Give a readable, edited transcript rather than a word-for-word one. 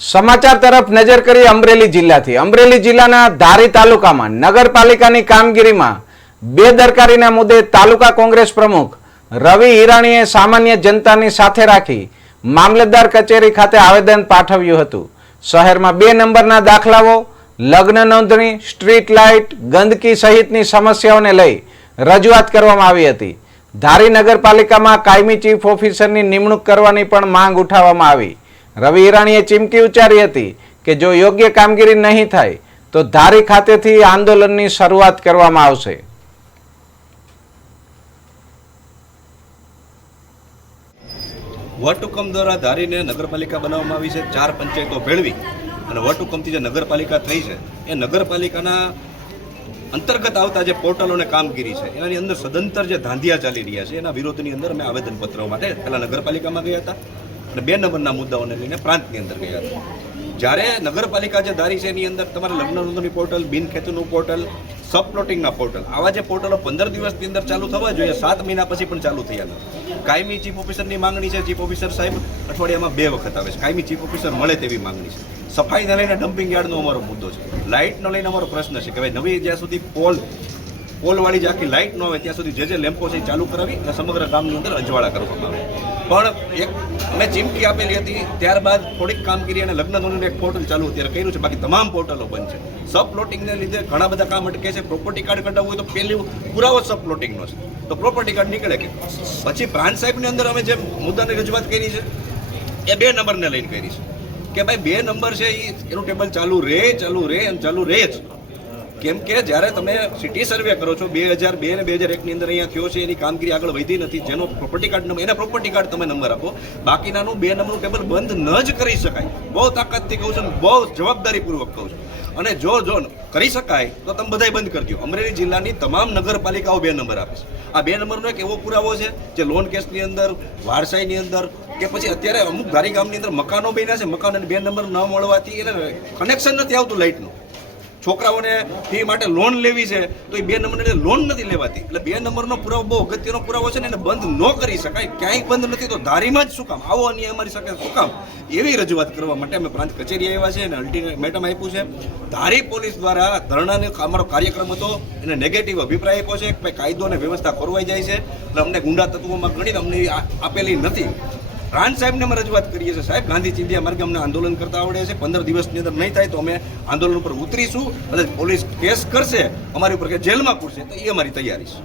સમાચાર તરફ નજર કરી અમરેલી જિલ્લાથી અમરેલી જિલ્લાના ધારી તાલુકામાં નગરપાલિકાની કામગીરીમાં બેદરકારીના મુદ્દે તાલુકા કોંગ્રેસ પ્રમુખ રવિ હિરાણીએ સામાન્ય જનતાની સાથે રાખી મામલતદાર કચેરી ખાતે આવેદન પાઠવ્યું હતું। શહેરમાં 2 નંબરના દાખલાઓ, લગ્ન નોંધણી, સ્ટ્રીટ લાઇટ, ગંદકી સહિતની સમસ્યાઓને લઈ રજૂઆત કરવામાં આવી હતી। ધારી નગરપાલિકામાં કાયમી ચીફ ઓફિસરની નિમણૂક કરવાની પણ માંગ ઉઠાવવામાં આવી। રવિ હિરાણીએ ચીમકી ઉચ્ચારી હતી કે જો યોગ્ય કામગીરી નહીં થાય તો ધારી ખાતેથી આંદોલનની શરૂઆત કરવામાં આવશે। વટહુકમ દ્વારા ધારીને નગરપાલિકા બનાવવામાં આવી છે। 4 પંચાયતો ભેળવી અને વટહુકમથી જે નગરપાલિકા થઈ છે એ નગરપાલિકાના અંતર્ગત આવતા જે પોર્ટલો અને કામગીરી છે એની અંદર સદંતર જે ધાંધિયા ચાલી રહ્યા છે એના વિરોધની અંદર અમે આવેદનપત્રો માટે પહેલાં નગરપાલિકામાં ગયા હતા અને 2 નંબરના મુદ્દાઓને લઈને પ્રાંતની અંદર ગયા હતા। જ્યારે નગરપાલિકા જે ધારી છે એની અંદર તમારે લગ્ન નોંધણી પોર્ટલ, બિનખેતુનું પોર્ટલ, સબ પ્લોટિંગના પોર્ટલ, આવા જે પોર્ટલો 15 દિવસની અંદર ચાલુ થવા જોઈએ, 7 મહિના પછી પણ ચાલુ થયા નથી। કાયમી ચીફ ઓફિસરની માંગણી છે, ચીફ ઓફિસર સાહેબ અઠવાડિયામાં 2 વખત આવે છે, કાયમી ચીફ ઓફિસર મળે તેવી માંગણી છે। સફાઈને લઈને ડમ્પિંગ યાર્ડનો અમારો મુદ્દો છે, લાઇટનો લઈને અમારો પ્રશ્ન છે કે ભાઈ નવી જ્યાં સુધી પોલવાળી જે આખી લાઇટ ન આવે ત્યાં સુધી જે લેમ્પો છે એ ચાલુ કરાવી અને સમગ્ર ગામની અંદર અજવાળા કરવામાં આવે। પણ એક અમે ચીમકી આપેલી હતી, ત્યારબાદ થોડીક કામગીરી અને લગ્ન નોંધણીનું એક પોર્ટલ ચાલુ અત્યારે કર્યું છે, બાકી તમામ પોર્ટલો બંધ છે। સબ પ્લોટિંગને લીધે ઘણા બધા કામ અટકે છે। પ્રોપર્ટી કાર્ડ કઢાવવું હોય તો પહેલું પુરાવો સબ પ્લોટિંગનો છે, તો પ્રોપર્ટી કાર્ડ નીકળે કે પછી પ્રાંત સાહેબની અંદર અમે જે મુદ્દાની રજૂઆત કરી છે એ 2 નંબરને લઈને કરી છે કે ભાઈ 2 નંબર છે એનું ટેબલ ચાલુ રહે જ। કેમ કે જ્યારે તમે સિટી સર્વે કરો છો 2002 અને 2001 ની અંદર અહીંયા થયો છે, એની કામગીરી આગળ વધી નથી, જેનો પ્રોપર્ટી કાર્ડ નંબર, એના પ્રોપર્ટી કાર્ડ તમે નંબર આપો, બાકીનાનું 2 નંબરનું ટેબલ બંધ ન જ કરી શકાય। બહુ તાકાતથી કહું છું, બહુ જવાબદારીપૂર્વક કહું છું, અને જો કરી શકાય તો તમે બધાય બંધ કરી દો। અમરેલી જિલ્લાની તમામ નગરપાલિકાઓ 2 નંબર આપે છે। આ 2 નંબરનો એક એવો પુરાવો છે જે લોન કેસની અંદર, વારસાઈની અંદર, કે પછી અત્યારે અમુક ધારી ગામની અંદર મકાનો બન્યા છે, મકાનોને 2 નંબર ન મળવાથી એને કનેક્શન નથી આવતું લાઇટનું। છોકરાઓને ફી માટે લોન લેવી છે તો એ 2 નંબરની લોન નથી લેવાતી, એટલે 2 નંબરનો પુરાવો બહુ અગત્યનો પુરાવો છે ને, એને બંધ ન કરી શકાય। ક્યાંય બંધ નથી તો ધારીમાં જ શું કામ આવો અન્યાય અમારી સાથે શું કામ, એવી રજૂઆત કરવા માટે અમે પ્રાંત કચેરી આવ્યા છે અને અલ્ટિમેટમ આપ્યું છે। ધારી પોલીસ દ્વારા ધરણાનો અમારો કાર્યક્રમ હતો, એને નેગેટિવ અભિપ્રાય આપ્યો છે કે ભાઈ કાયદો અને વ્યવસ્થા ખોરવાઈ જાય છે, એટલે અમને ગુંડા તત્વોમાં ગણીને અમને આપેલી નથી। પ્રાંત સાહેબને અમે રજૂઆત કરીએ છીએ, સાહેબ ગાંધી ચિંધ્યા માર્ગે અમને આંદોલન કરતા આવડે છે, 15 દિવસની અંદર નહીં થાય તો અમે આંદોલન ઉપર ઉતરીશું, અને પોલીસ કેસ કરશે અમારી ઉપર કે જેલમાં પૂરશે તો એ અમારી તૈયારી છે।